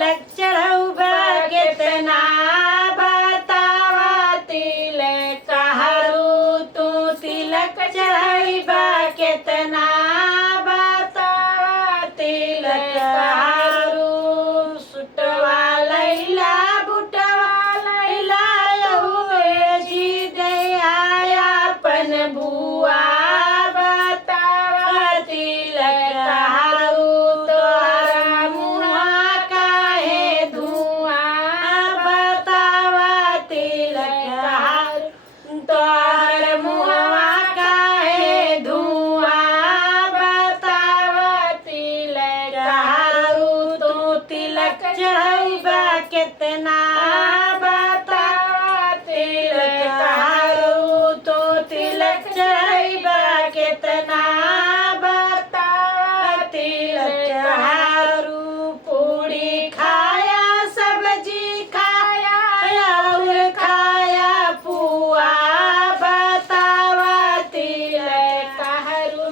तिलक चढ़ौबा केतना बतावा तिलक हरू तू तिलक चढ़ैबा केतना बतावा तिलक हरू सुटवा लैला बुटवा लैला यहुए जी दे आया अपन बुआ बतावा तिलक हरू तोहरा मुहा काहे धुआं बतावा तिलक हरू तोहर मुहवा काहे धुआं बतावा तिलक हरू तू तिलक चढ़ैबा केतना बतावा तिलक हरू तू तिलक चढ़ैबा केतना बतावा तिलक हरू पूरी खाया सब्जी खाया और खाया पुआ बतावा तिलक हरू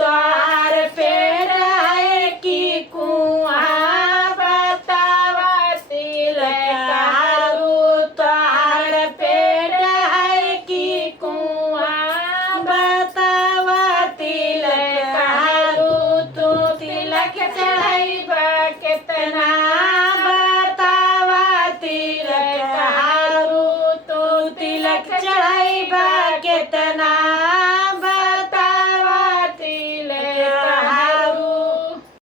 तोहार पेड़ है कि कुआं बतावा तिलक हरू तोहार पेड़ है कि कुआं बतावा तिलक हरू तू तिलक चढ़ैबा केतना बतावा तिलक हरू तू तिलक चढ़ैबा केतना